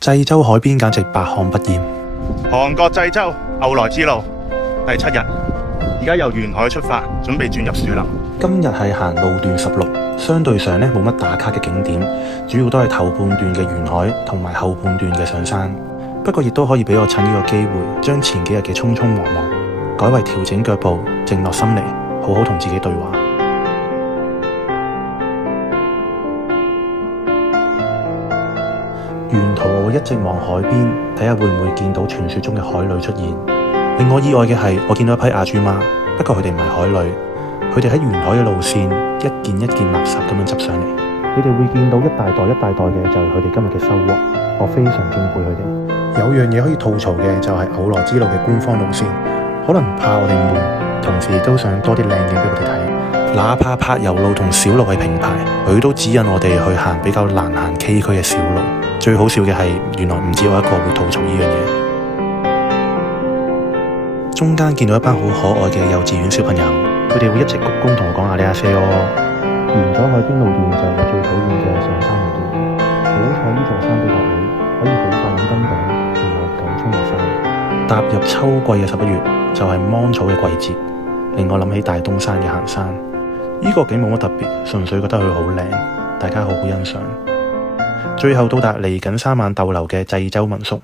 濟州海邊簡直百看不厭。韓國濟州牛來之路第7日，而家由沿海出發，準備轉入樹林。今日係行路段16，相對上呢冇乜打卡嘅景點，主要都係頭半段嘅沿海同埋後半段嘅上山。不過亦都可以俾我趁呢個機會，將前幾日嘅匆匆忙忙改為調整腳步，靜落心嚟，好好同自己對話。沿途我會一直望海邊，睇下會唔會見到傳說中嘅海女出現。令我意外嘅係，我見到一批亞豬媽，不過佢哋唔係海女，佢哋喺沿海嘅路線一件一件垃圾咁樣執上嚟。你哋會見到一大袋一大袋嘅就係佢哋今日嘅收穫，我非常敬佩佢哋。有樣嘢可以吐槽嘅就係牛來之路嘅官方路線，可能怕我哋悶，同時亦都想多啲靚嘢俾我哋睇。哪怕柏油路同小路係平排，佢都指引我哋去行比較難行崎嶇嘅小路。最好笑嘅係，原來唔止我一個會吐槽呢樣嘢。中間見到一班好可愛嘅幼稚園小朋友，佢哋會一直鞠躬同我講阿里阿西哦。完咗海邊路段就係我最討厭嘅上山路段。好彩呢座山比較矮，可以好快咁登頂，然後狗衝落山。踏入秋季嘅11月，就係芒草嘅季節，令我諗起大東山嘅行山。呢個景冇乜特別，純粹覺得佢好靚，大家好好欣賞。最後到達嚟緊3晚逗留嘅濟州民宿。